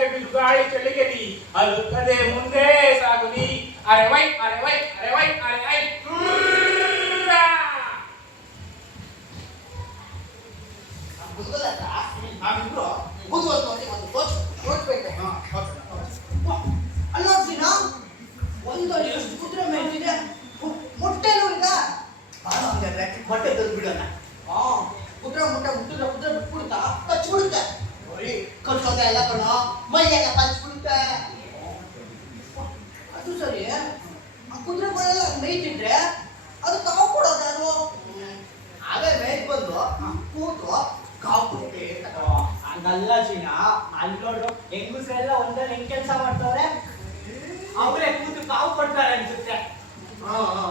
ನನಗೆ ಬಿರುಗಾಳಿ ಚಳಿಗೆಲಿ ಅಳುತ್ತದೆ ಮುಂದೆ ಸಾಗುನಿ ಅರೆ ವೈ ಅರೆ ವೈ ಅರೆ ವೈ ಅರೆ ಐ ಮೊಟ್ಟೆ ತಂದು ಬಿಡೋಣ ಹಾಂ ಕುದುರೆ ಮೊಟ್ಟೆ ಮುಟ್ಟಿದ್ರೆ ಕುದುರೆ ಬಿಟ್ಬಿಡ್ತಾ ಕಚ್ಚಿಬಿಡುತ್ತೆ ಕೊಡ್ಸೋದ ಎಲ್ಲ ಕಣೋ ಮೈಯಾಗ ಪಚ್ಬಿಡುತ್ತೆ ಅದು ಸರಿ. ಆ ಕುದುರೆಗಳೆಲ್ಲ ಮೇಯ್ತಿದ್ರೆ ಅದು ಕಾವು ಕೊಡೋದು ಯಾರು? ಅವೇ ಮೇಯ್ದು ಬಂದು ಕೂತು ಕಾವು ಕೊಡುತ್ತೆ ಹಂಗಲ್ಲ ಚೀನ ಅಲ್ಲೋಡು ಹೆಂಗಸರೆಲ್ಲ ಒಂದಲ್ಲಿ ಹೆಂಗ್ ಕೆಲಸ ಮಾಡ್ತಾವ್ರೆ? ಅವರೇ ಕೂತು ಕಾವು ಕೊಡ್ತಾರೆ ಅನ್ಸುತ್ತೆ. ಹಾ ಹಾ.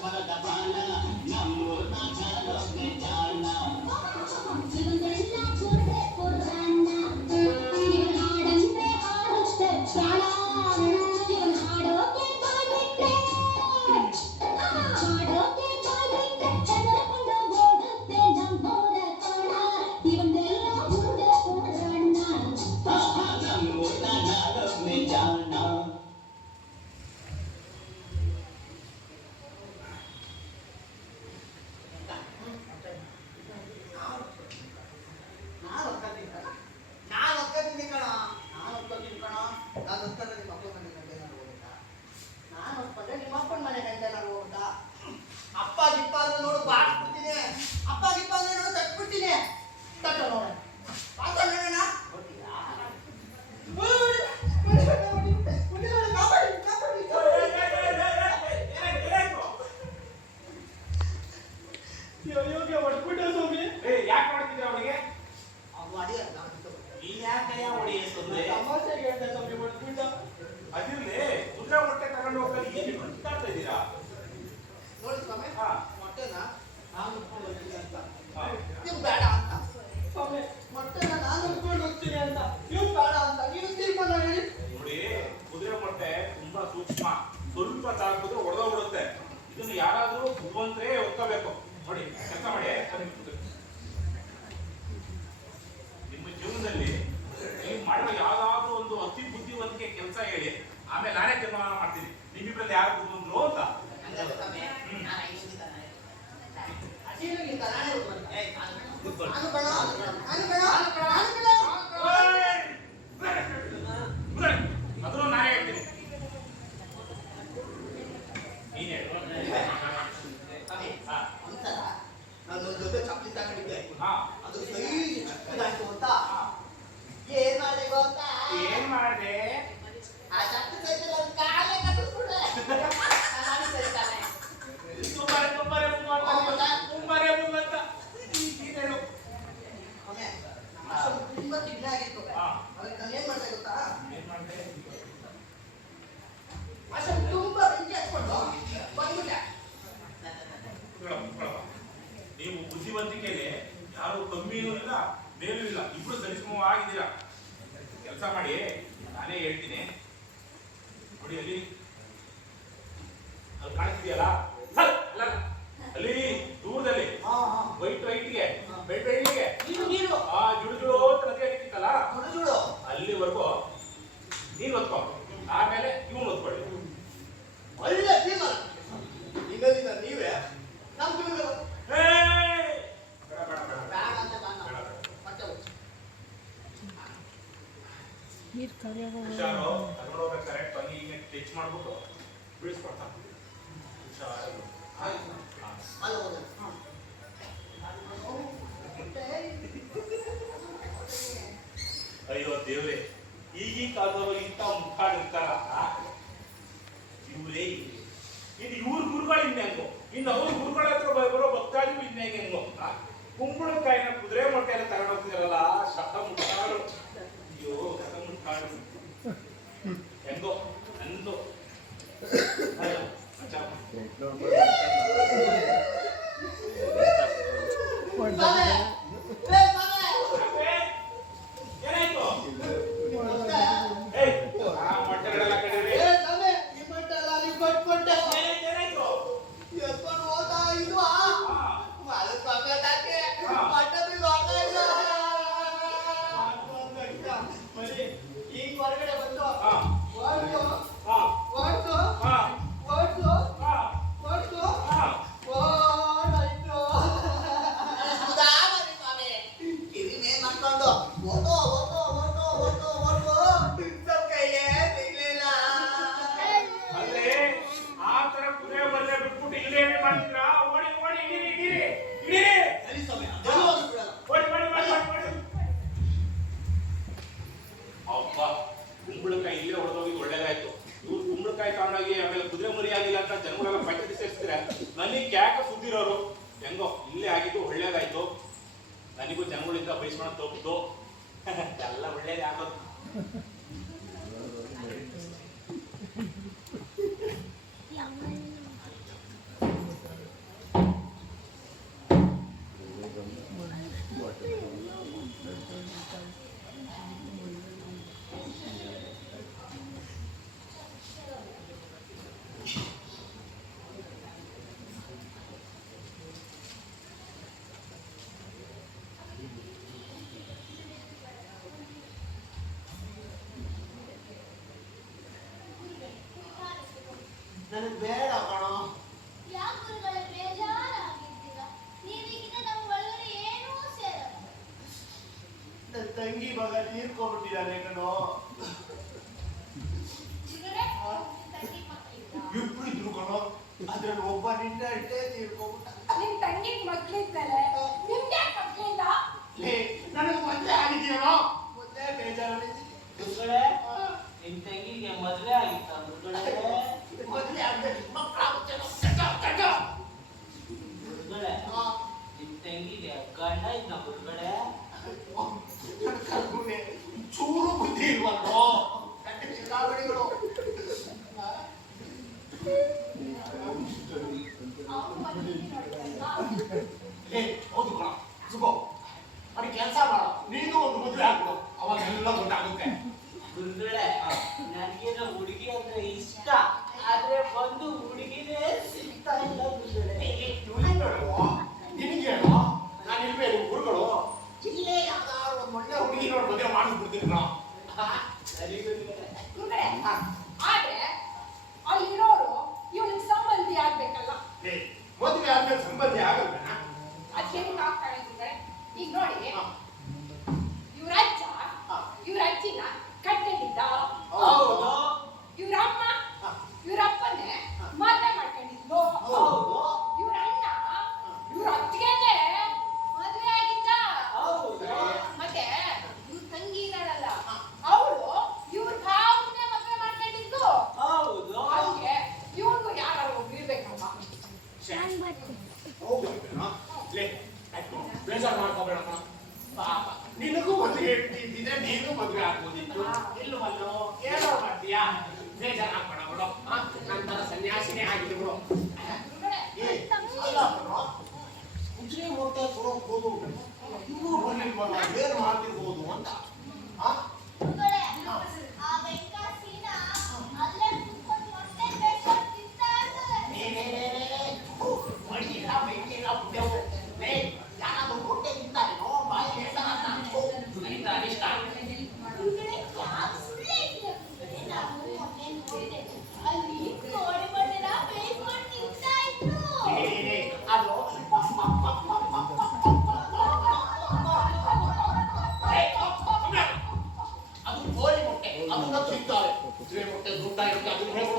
para dapat. 拿个本啊 ಅಲ್ಲಿ ಅಲ್ಲಿ ಕಾಣಿಸ್ತೀಯಲ್ಲ ಅಲ್ಲಿ ದೂರದಲ್ಲಿ ವೈಟ್ ವೈಟ್ಗೆ ಬೆಳ್ಳ ಬೆಳ್ಳಿಗೆ ನೀರು ಆ ಜುಳು ಜುಳು ಅಂತ ನದಿ ಆಗಿತ್ತಲ್ಲ ಜುಳು ಅಲ್ಲಿವರೆಗೂ ನೀರು ಹೊತ್ಕೊ ಆಮೇಲೆ ಇವನು ಹೊತ್ಕೊಳ್ಳಿ. ಒಳ್ಳೆ ತೀರ್ಮಾನ. ನಿಗದಿತ ನೀವೇ ನಮ್ ತಿರುಗಲು ನೀರು ಕರೆಯೋ ಸ್ಟಿಚ್ ಮಾಡ್ಬಿಟ್ಟು ಬಿಡಿಸ್ಕೊಡ್ತಾನೆ ಅಯ್ಯೋ ದೇವ್ರೆ ಈಗಿನ ಕಾಲದವರು ಇಂಥ ಮುಖಾಡಿರ್ತಾರ ಇವರೇ ಇನ್ ಇವ್ರ ಗುರುಗಳು ಇನ್ನು ಹೆಂಗೋ? ಇನ್ನು ಅವ್ರ ಗುರುಗಳ ಹತ್ರ ಬರೋ ಭಕ್ತಾದಿಗಳು ಇನ್ನು ಹೆಂಗೆ? ಹೆಂಗೋ ಕುಂಬಳಕಾಯಿನ ಕುದುರೆ ನನಗೆ ಬೇಡ ಕಣೋ. ಸೇರಲ್ಲ. ತಂಗಿ ಬಗ ತೀರ್ಕೊಂಡ್ಬಿಟ್ಟಿದ್ದಾನೆ ಕಣೋ. ಗುರುಗಳೇ ತಂಗಿ ಮಗ ಇದ್ದ ಇಬ್ರು ಇದ್ರು ಕಣ. ಅದ್ರಲ್ಲಿ ಒಬ್ಬ ನಿನ್ನ ಇಟ್ಟೇ ತೀರ್ಕೊಂಡ್ಬಿಟ್ಟ. ನಿನ್ ತಂಗಿ ಮಕ್ಳಿದ್ದಲ್ಲ ಗಂಡ ಇದ್ದ ಹುಡುಗಡೆ ಚೂರು ಬುದ್ಧಿ ಇಲ್ವಲ್ಲ তাই কাজী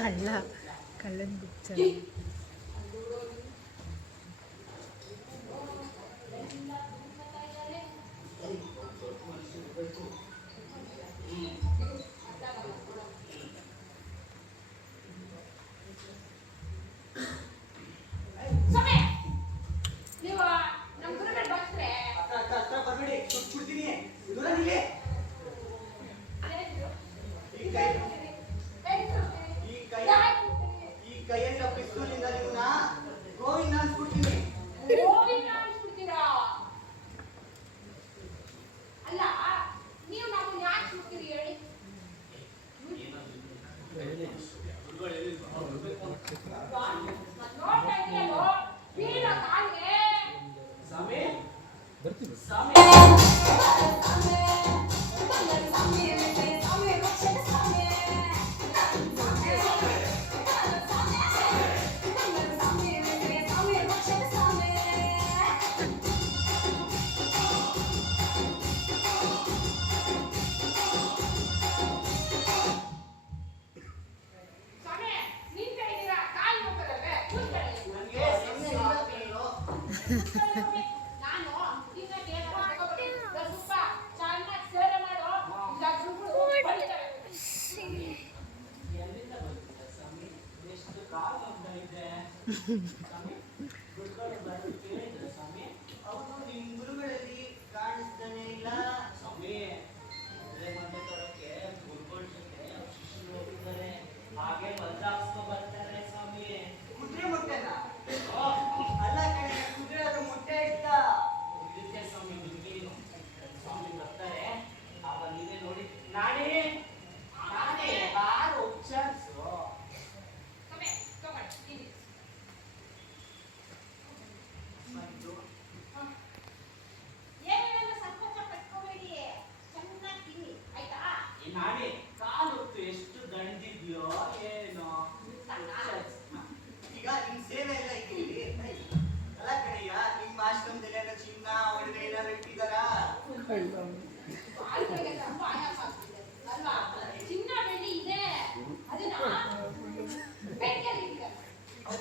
കള്ള. കള്ളൻ കുച്ച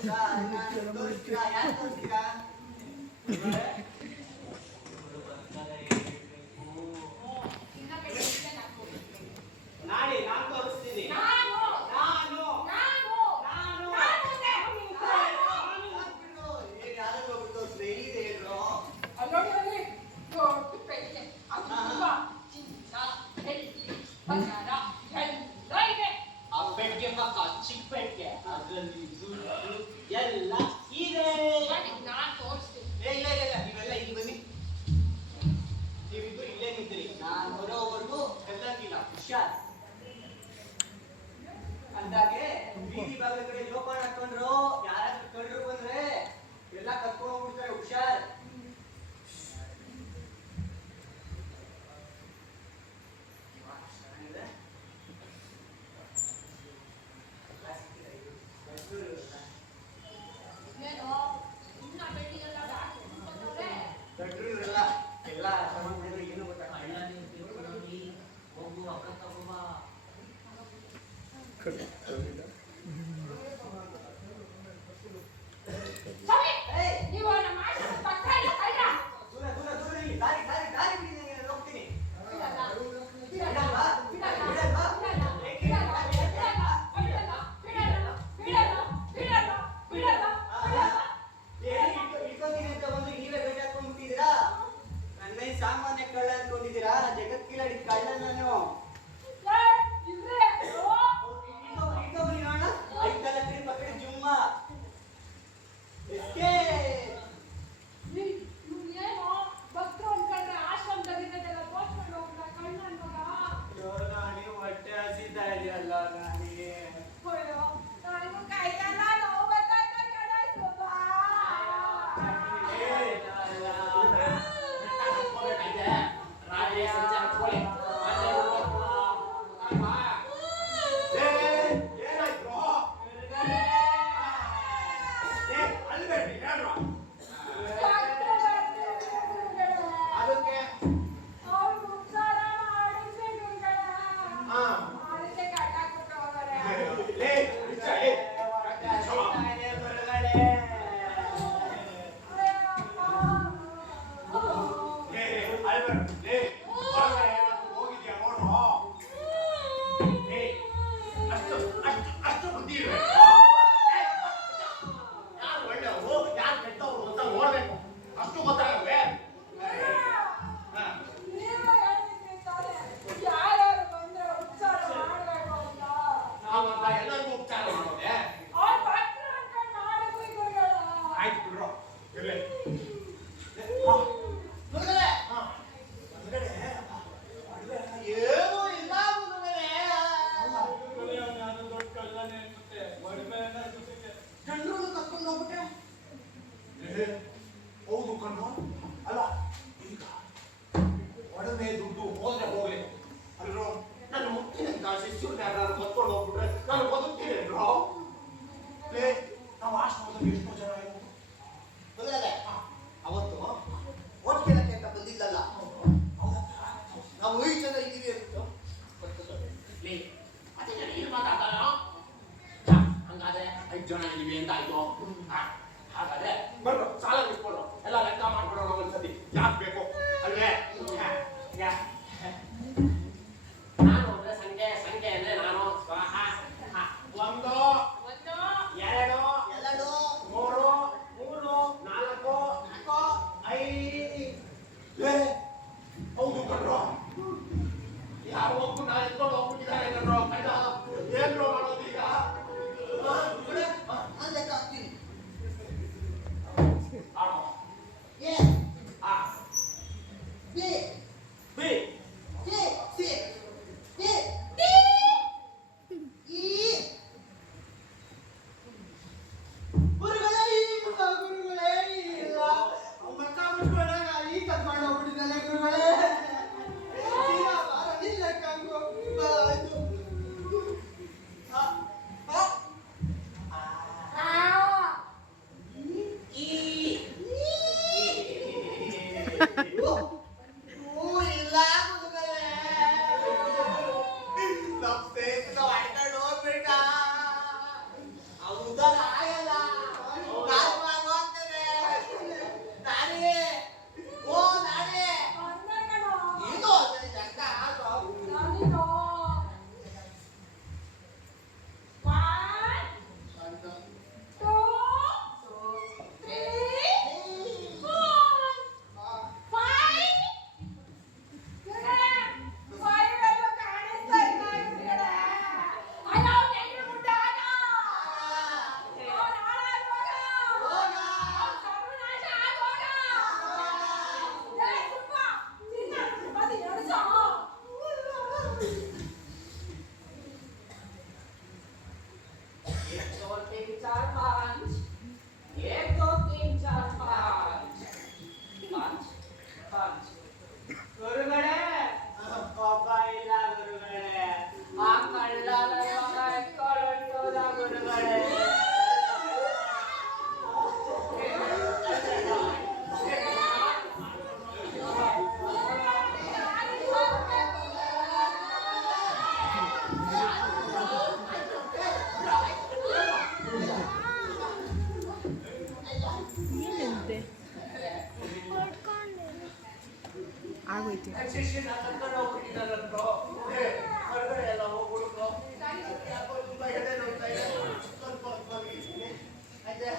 走起来，走起来，走起来，来。ನಾವು ಈ ಜನ ಇದ್ದೀವಿ ಅಂತ ಹತ್ತು ಜನ ಏನು ಮಾತಾಡ್ತಾರೋ ಹಂಗಾದ್ರೆ ಐದು ಜನ ಇದ್ದೀವಿ ಅಂತ ಆಯ್ತು. ಮಲಗಿದ್ದೀನಿ. ಆಯ್ತಾ